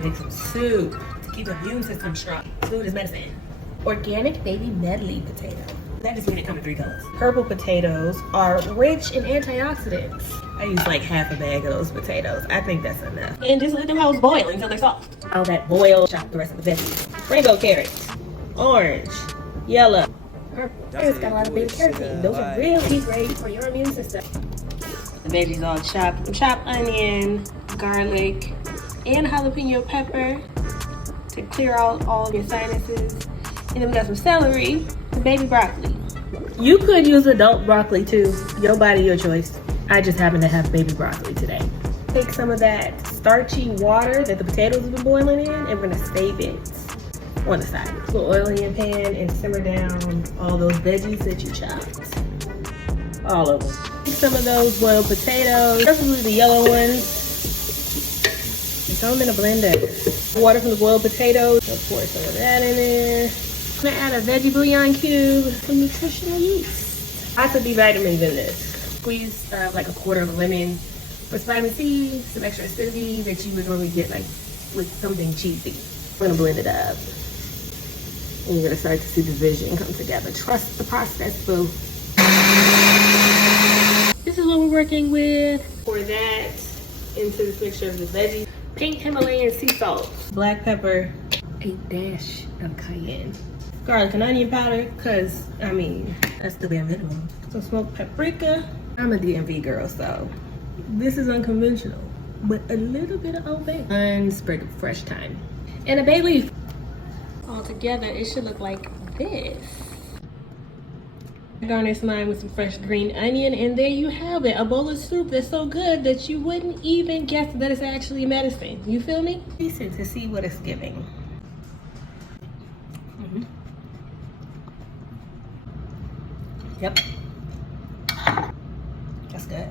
gonna make some soup to keep the immune system strong. Food is medicine. Organic baby medley potato. That just means it comes in 3 colors. Purple potatoes are rich in antioxidants. I use like half a bag of those potatoes. I think that's enough. And just let them hoes boil until they're soft. All that boil, chop the rest of the veggies. Rainbow carrots, orange, yellow, purple. It's got a lot of beta carotene. Those are really great for your immune system. The veggies all chopped. Chopped onion, garlic, and jalapeno pepper to clear out all of your sinuses. And then we got some celery, some baby broccoli. You could use adult broccoli too. Your body, your choice. I just happen to have baby broccoli today. Take some of that starchy water that the potatoes have been boiling in, and we're gonna save it on the side. Put oil in your pan and simmer down all those veggies that you chopped. All of them. Take some of those boiled potatoes, preferably the yellow ones. Throw them in a blender. Water from the boiled potatoes. I'll pour some of that in there. I'm gonna add a veggie bouillon cube, some nutritional yeast. Lots of B vitamins in this. Squeeze like a quarter of a lemon for some vitamin C, some extra acidity that you would normally get like with something cheesy. We're gonna blend it up. And you're gonna start to see the vision come together. Trust the process, boo. This is what we're working with. Pour that into this mixture of the veggies. Pink Himalayan sea salt, black pepper, a dash of cayenne, garlic and onion powder, cause I mean, that's the bare minimum. Some smoked paprika. I'm a DMV girl, so this is unconventional, but a little bit of Old Bay. One sprig of fresh thyme and a bay leaf. All together, it should look like this. Garnish mine with some fresh green onion, and there you have it, a bowl of soup that's so good that you wouldn't even guess that it's actually medicine. You feel me? Decent to see what it's giving. Yep. That's good.